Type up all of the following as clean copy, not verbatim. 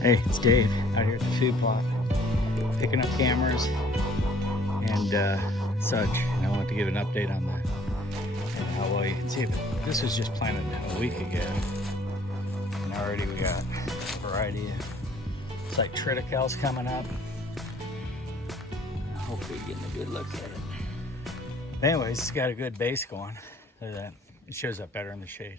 Hey, it's Dave out here at the food plot, picking up cameras and such. And I want to give an update on how well you can see it. This was just planted a week ago, and already we got a variety of, it's like triticales coming up. Hopefully you're getting a good look at it. But anyways, it's got a good base going. Look at that. It shows up better in the shade.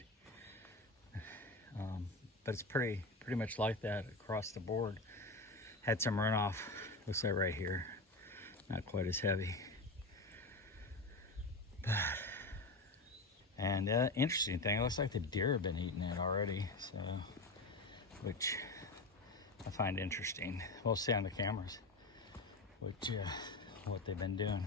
But it's pretty much like that across the board. Had some runoff, looks like right here. Not quite as heavy. But, and interesting thing, it looks like the deer have been eating it already, so, which I find interesting. We'll see on the cameras what they've been doing,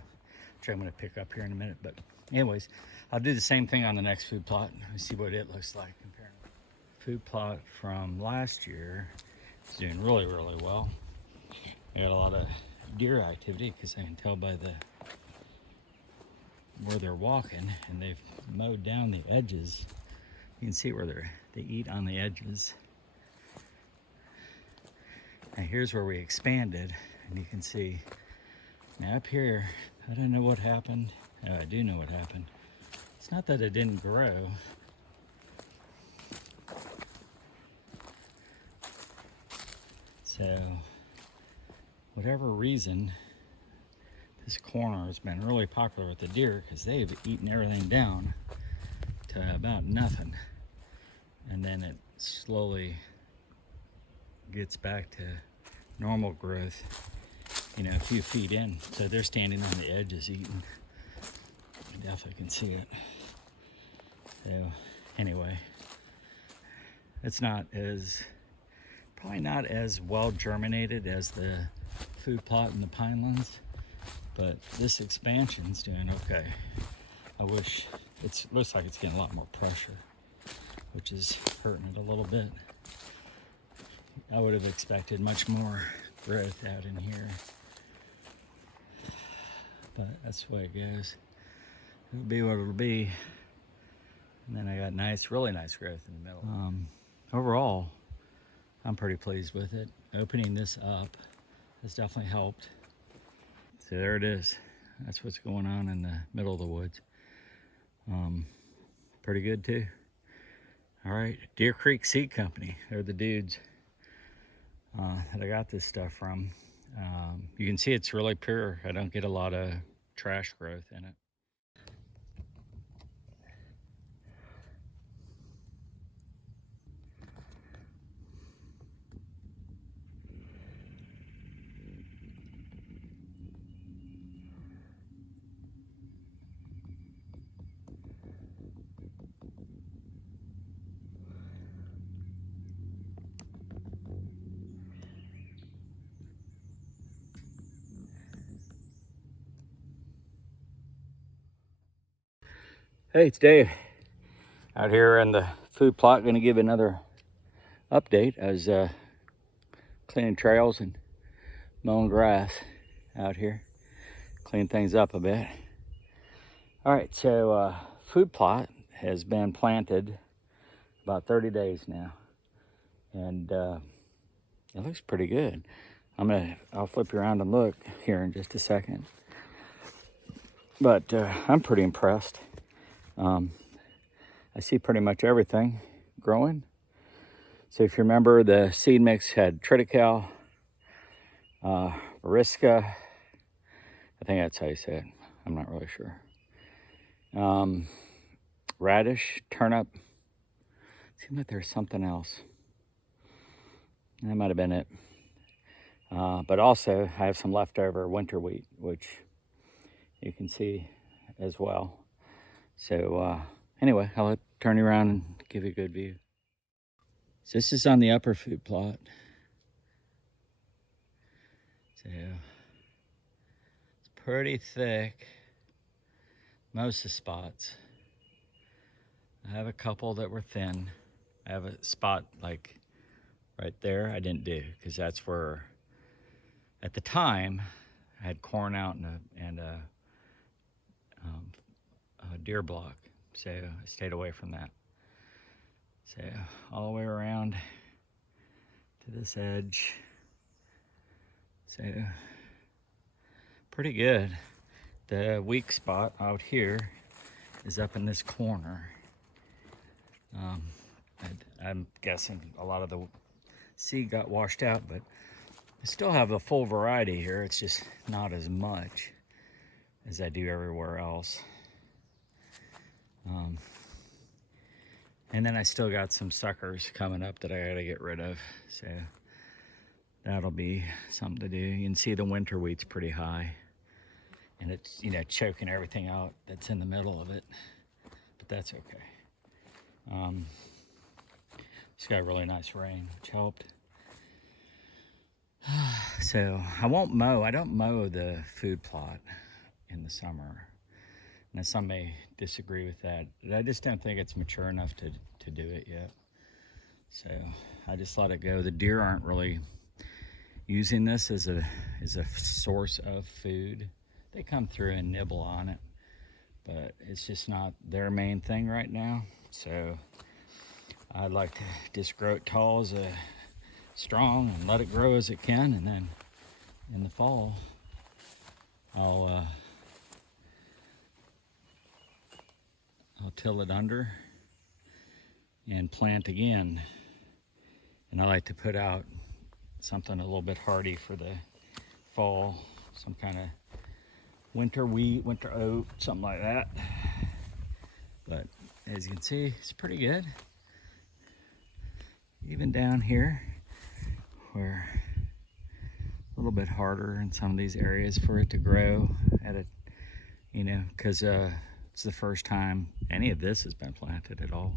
which I'm gonna pick up here in a minute. But anyways, I'll do the same thing on the next food plot and see what it looks like compared. Food plot from last year is doing really well. I got a lot of deer activity because I can tell by where they're walking, and they've mowed down the edges. You can see where they eat on the edges. Now here's where we expanded, and you can see now up here, I don't know what happened. Oh, I do know what happened. It's not that it didn't grow. So, whatever reason, this corner has been really popular with the deer because they've eaten everything down to about nothing. And then it slowly gets back to normal growth, you know, a few feet in. So they're standing on the edges eating. You definitely can see it. So, anyway, it's probably not as well germinated as the food plot in the Pinelands, but this expansion's doing okay. I wish it looks like it's getting a lot more pressure, which is hurting it a little bit. I would have expected much more growth out in here, but that's the way it goes. It'll be what it'll be. And then I got really nice growth in the middle. Overall, I'm pretty pleased with it. Opening this up has definitely helped. So there it is. That's what's going on in the middle of the woods. Pretty good too. All right, Deer Creek Seed Company. They're the dudes that I got this stuff from. You can see it's really pure. I don't get a lot of trash growth in it. Hey, it's Dave out here in the food plot. Going to give another update as cleaning trails and mowing grass out here, clean things up a bit. All right, so food plot has been planted about 30 days now, and it looks pretty good. I'll flip you around and look here in just a second, but I'm pretty impressed. I see pretty much everything growing. So if you remember, the seed mix had triticale, Veriska, I think that's how you say it. I'm not really sure. Radish, turnip. Seemed like there's something else. That might have been it. But also, I have some leftover winter wheat, which you can see as well. So anyway, I'll turn you around and give you a good view. So this is on the upper food plot. So it's pretty thick, most of the spots. I have a couple that were thin. I have a spot like right there I didn't do, because that's where at the time I had corn out and a deer block, so I stayed away from that. So all the way around to this edge. So pretty good. The weak spot out here is up in this corner. I'm guessing a lot of the seed got washed out, but I still have a full variety here. It's just not as much as I do everywhere else. And then I still got some suckers coming up that I gotta get rid of. So that'll be something to do. You can see the winter wheat's pretty high, and it's, you know, choking everything out that's in the middle of it, but that's okay. Just got really nice rain, which helped. So I won't mow. I don't mow the food plot in the summer. Now, some may disagree with that, but I just don't think it's mature enough to do it yet. So I just let it go. The deer aren't really using this as a source of food. They come through and nibble on it, but it's just not their main thing right now. So I'd like to just grow it tall as strong and let it grow as it can, and then in the fall I'll till it under and plant again. And I like to put out something a little bit hardy for the fall, some kind of winter wheat, winter oat, something like that. But as you can see, it's pretty good. Even down here, where a little bit harder in some of these areas for it to grow at a, you know, because it's the first time any of this has been planted at all.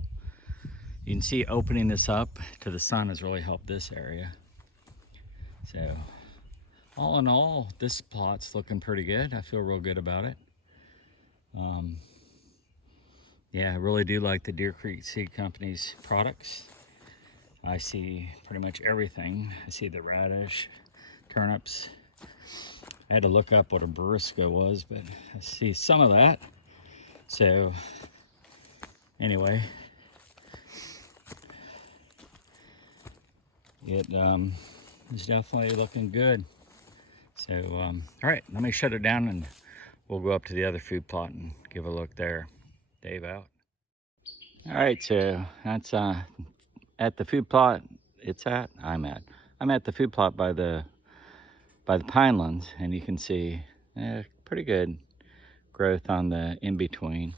You can see opening this up to the sun has really helped this area. So all in all, this plot's looking pretty good. I feel real good about it. Yeah, I really do like the Deer Creek Seed Company's products. I see pretty much everything. I see the radish, turnips. I had to look up what a Berisca was, but I see some of that. So anyway, it is definitely looking good. So all right, let me shut it down and we'll go up to the other food plot and give a look there. Dave out. All right, so that's at the food plot I'm at the food plot by the pinelands, and you can see pretty good growth on the in-between.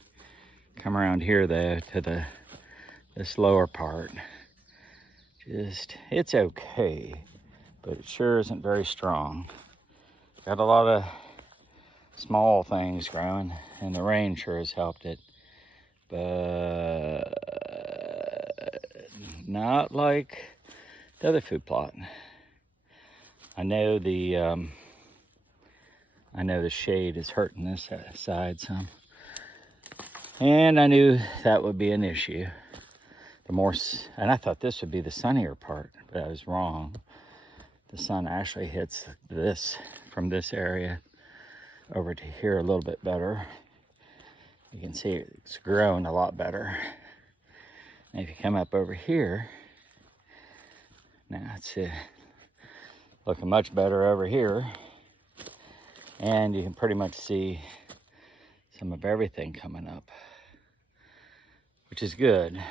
Come around here though to this lower part. It's okay, but it sure isn't very strong. Got a lot of small things growing, and the rain sure has helped it, but not like the other food plot. I know the shade is hurting this side some, and I knew that would be an issue. And I thought this would be the sunnier part, but I was wrong. The sun actually hits this from this area over to here a little bit better. You can see it's grown a lot better. And if you come up over here, now it's looking much better over here. And you can pretty much see some of everything coming up, which is good.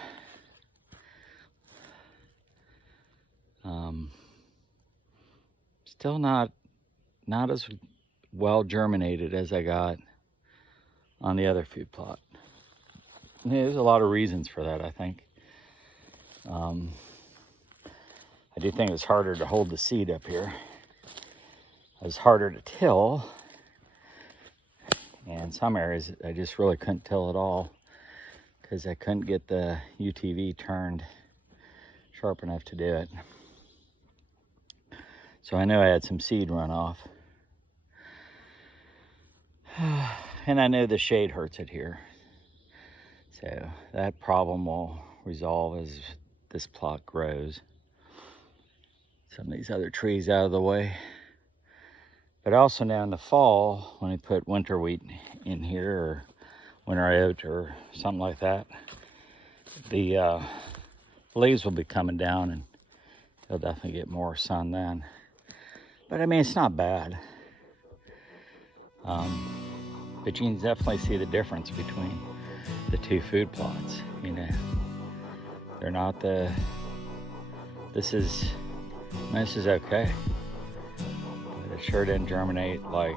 Still not as well germinated as I got on the other food plot. And there's a lot of reasons for that, I think. I do think it's harder to hold the seed up here. It's harder to till. And some areas I just really couldn't till at all because I couldn't get the UTV turned sharp enough to do it. So I know I had some seed runoff. And I know the shade hurts it here. So that problem will resolve as this plot grows. Some of these other trees out of the way. But also now in the fall, when I put winter wheat in here, or winter oat or something like that, the leaves will be coming down and they'll definitely get more sun then. But I mean, it's not bad. But you can definitely see the difference between the two food plots. You know, they're not the, this is okay. But it sure didn't germinate like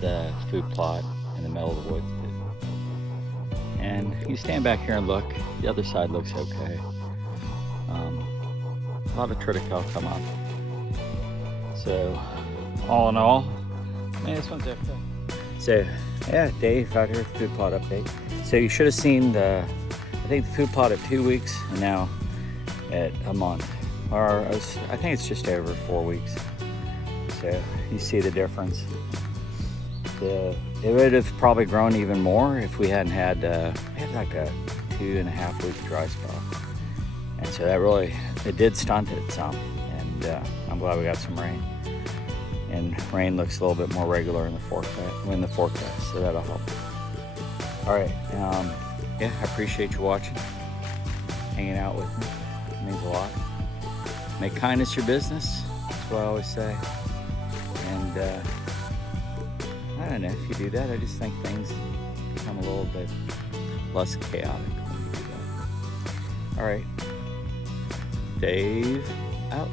the food plot in the middle of the woods did. And you stand back here and look, the other side looks okay. A lot of triticale come up. So, all in all, I mean, this one's okay. So, yeah, Dave out here, food plot update. So you should have seen I think the food plot at 2 weeks, and now at a month. Or I think it's just over 4 weeks. So you see the difference. It would have probably grown even more if we hadn't had, we had like a 2.5 week dry spell. And so that really, it did stunt it some. And I'm glad we got some rain. And rain looks a little bit more regular in the forecast, so that'll help. All right, yeah, I appreciate you watching, hanging out with me. It means a lot. Make kindness your business, that's what I always say. And I don't know, if you do that, I just think things become a little bit less chaotic when you do that. All right, Dave out.